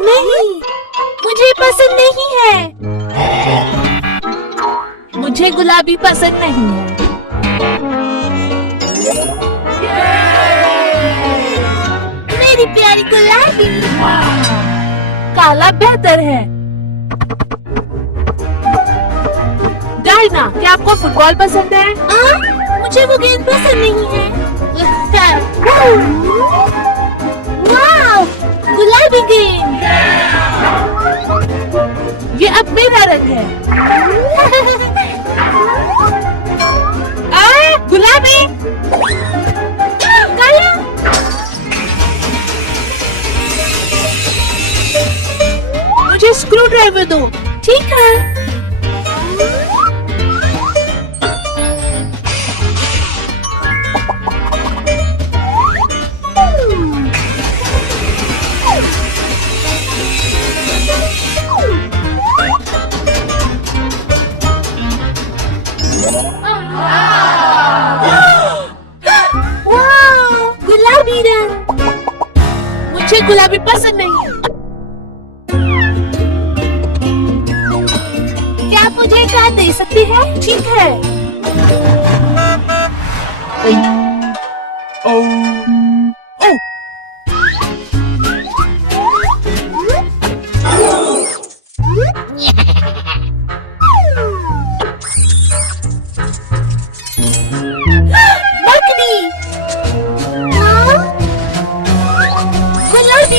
नहीं, मुझे पसंद नहीं है। मुझे गुलाबी पसंद नहीं है। मेरी प्यारी गुलाबी। काला बेहतर है। डायना, क्या आपको फुटबॉल पसंद है? मुझे वो गेंद पसंद नहीं है। वाव, गुलाबी गेंद। ये अब मेरा रंग है। गुलाबी, काला। मुझे स्क्रू ड्राइवर दो। ठीक है। गुलाबी रंग। मुझे गुलाबी पसंद नहीं। क्या आप मुझे एक हाथ दे सकते हैं? ठीक है।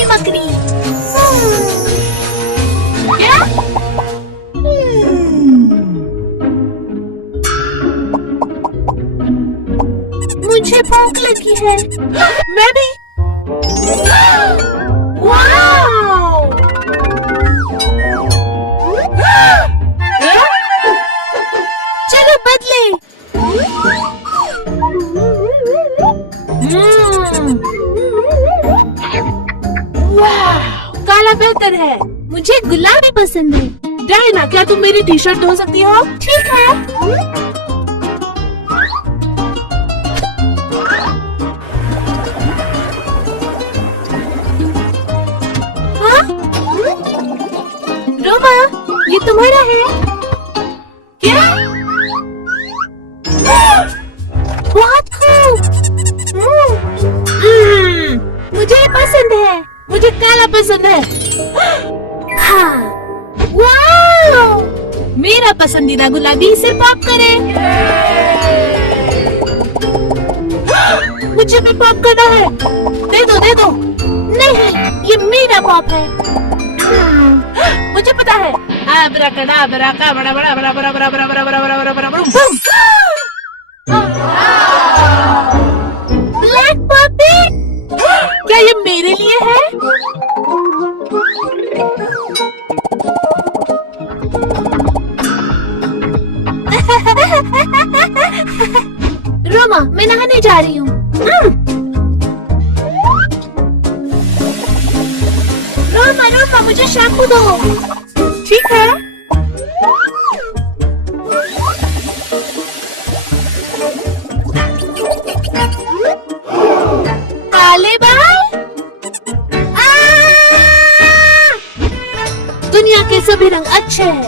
मकड़ी। क्या? मुझे भूख लगी है। मैं भी। वाव! चलो बदले। काला बेहतर है। मुझे गुलाबी पसंद है। डायना, क्या तुम मेरी टी शर्ट धो सकती हो? ठीक है। हाँ? रोमा, ये तुम्हारा है क्या? बहुत खूब। मुझे पसंद है। मुझे काला पसंद है। हाँ, वाव! मेरा पसंदीदा गुलाबी सिर्फ आप करें। मुझे भी पॉप करना है। दे दो, दे दो। नहीं, ये मेरा पॉप है। मुझे पता है। अब्राकडाब्रा का बड़ा बड़ा बड़ा बड़ा बड़ा बड़ा बड़ा बड़ा बड़ा बड़ा बड़ा बड़ा ब्लैक पॉपी। क्या ये मेरे लिए है? रोमा, मैं नहाने जा रही हूँ। रोमा, रोमा, मुझे शैम्पू दो। ठीक है। काले बाल। दुनिया के सभी रंग अच्छे हैं।